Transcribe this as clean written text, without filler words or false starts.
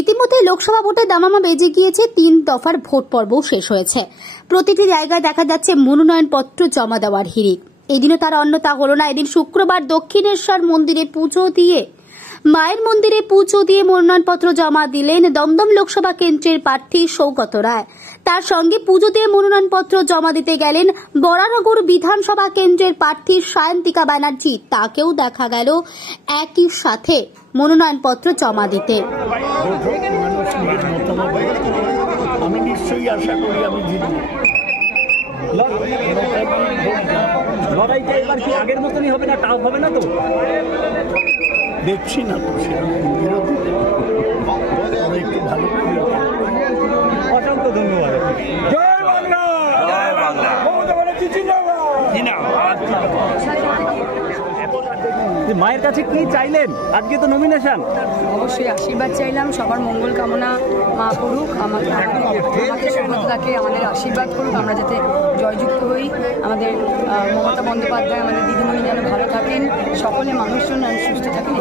ইতিমধ্যে লোকসভা ভোটে দামামা বেজে গিয়েছে, 3 দফার ভোট পর্বও শেষ হয়েছে। প্রতিটি জায়গায় দেখা যাচ্ছে মনোনয়নপত্র জমা দেওয়ার হিড়িক। এদিনও তার অন্যতা হলো না। এদিন শুক্রবার দক্ষিণেশ্বর মন্দিরে মায়ের মন্দিরে পুজো দিয়ে মনোনয়নপত্র জমা দিলেন দমদম লোকসভা কেন্দ্রের প্রার্থী সৌগত রায়। তার সঙ্গে পুজো দিয়ে মনোনয়নপত্র জমা দিতে গেলেন বরানগর বিধানসভা কেন্দ্রের প্রার্থী সায়ন্তিকা ব্যানার্জি। তাকেও দেখা গেল একই সাথে মনোনয়নপত্র জমা দিতে। আমি নিশ্চয়ই আশা করি আমি জিতব। লড়াইটা এবার কি আগের মতনই হবে না, টাফ হবে না তো? দেখছি না তো একটু ভালো। অসংখ্য ধন্যবাদ। জয় বাংলা, জয় বাংলা। মায়ের কাছে কি চাইলেন? আজকে তো নমিনেশন। অবশ্যই আশীর্বাদ চাইলাম, সবার মঙ্গল কামনা মা করুক, আমাদের সৌগতদাকে আমাদের আশীর্বাদ করুক, আমরা যাতে জয়যুক্ত হই। আমাদের মমতা বন্দ্যোপাধ্যায়, আমাদের দিদিমণি যেন ভালো থাকেন, সকলে মানুষজন সুস্থ থাকেন।